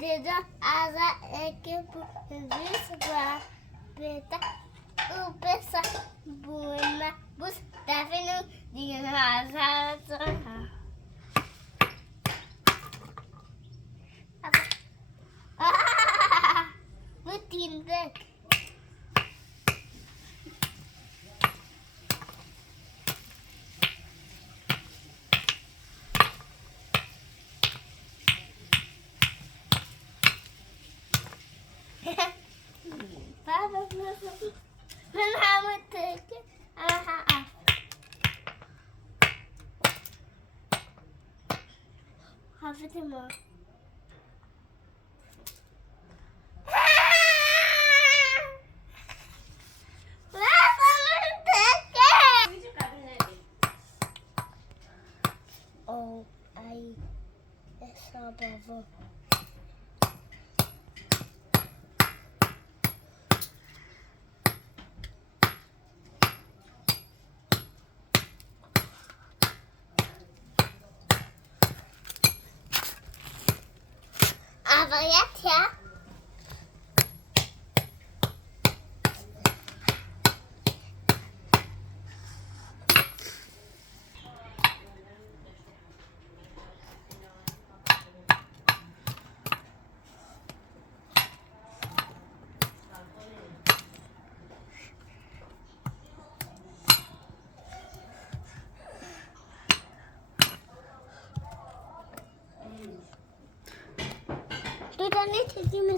Dedo asa equipo visva beta upesa buna bus tafinu dinasa. Bu tindak. Baba, ben hamur teke. Aha. Hafifim o. Oh, ay, essa baba. Aber jetzt ja. Du da nicht, die mit